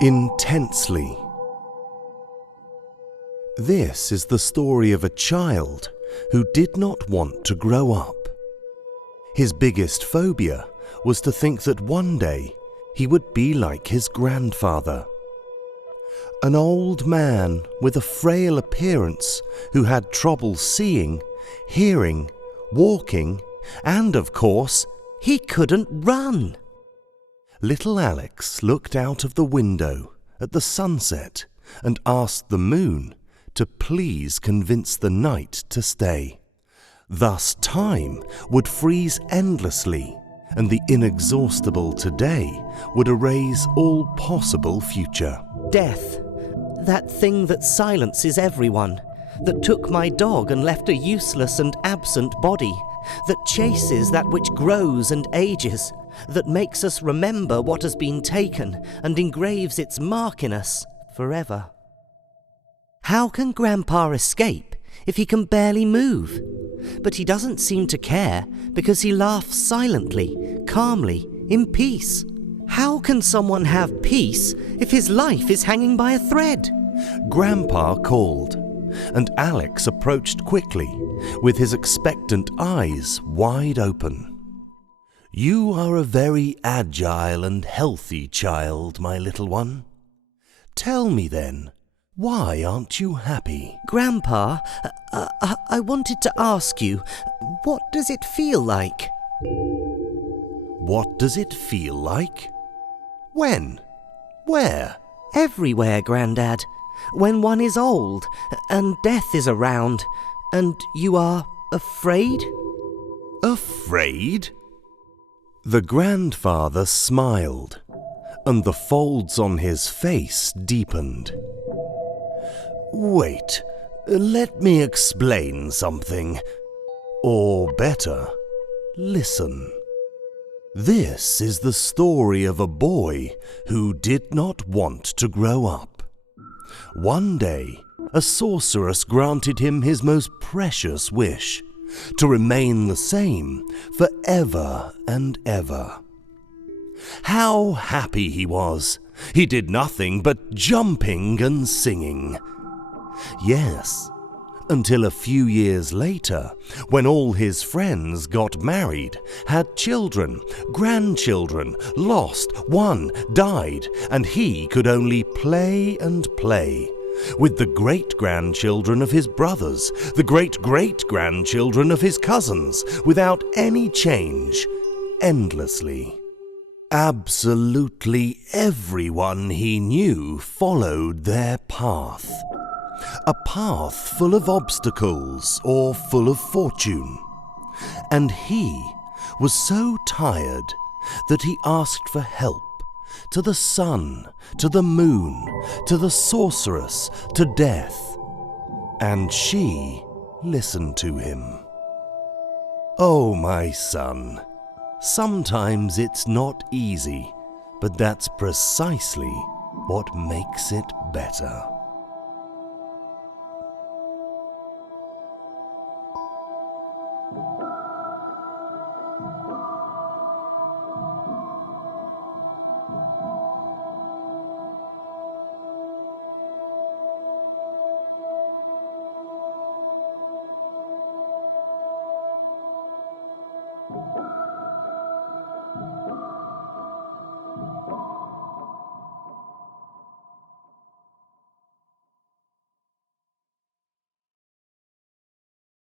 Intensely. This is the story of a child who did not want to grow up. His biggest phobia was to think that one day he would be like his grandfather. An old man with a frail appearance who had trouble seeing, hearing, walking, and of course, he couldn't run. Little Alex looked out of the window at the sunset and asked the moon to please convince the night to stay. Thus time would freeze endlessly, and the inexhaustible today would erase all possible future. Death, that thing that silences everyone, that took my dog and left a useless and absent body, that chases that which grows and ages, that makes us remember what has been taken and engraves its mark in us forever. How can Grandpa escape if he can barely move? But he doesn't seem to care because he laughs silently, calmly, in peace. How can someone have peace if his life is hanging by a thread? Grandpa called, and Alex approached quickly, with his expectant eyes wide open. "You are a very agile and healthy child, my little one. Tell me then, why aren't you happy?" Grandpa, I wanted to ask you, what does it feel like? What does it feel like? When? Where? Everywhere, Grandad. When one is old, and death is around, and you are afraid? Afraid? The grandfather smiled, and the folds on his face deepened. Wait, let me explain something. Or better, listen. This is the story of a boy who did not want to grow up. One day, a sorceress granted him his most precious wish, to remain the same forever and ever. How happy he was! He did nothing but jumping and singing. Yes, until a few years later, when all his friends got married, had children, grandchildren, lost, won, died, and he could only play and play with the great-grandchildren of his brothers, the great-great-grandchildren of his cousins, without any change, endlessly. Absolutely everyone he knew followed their path. A path full of obstacles or full of fortune. And he was so tired that he asked for help to the sun, to the moon, to the sorceress, to death. And she listened to him. Oh, my son, sometimes it's not easy, but that's precisely what makes it better.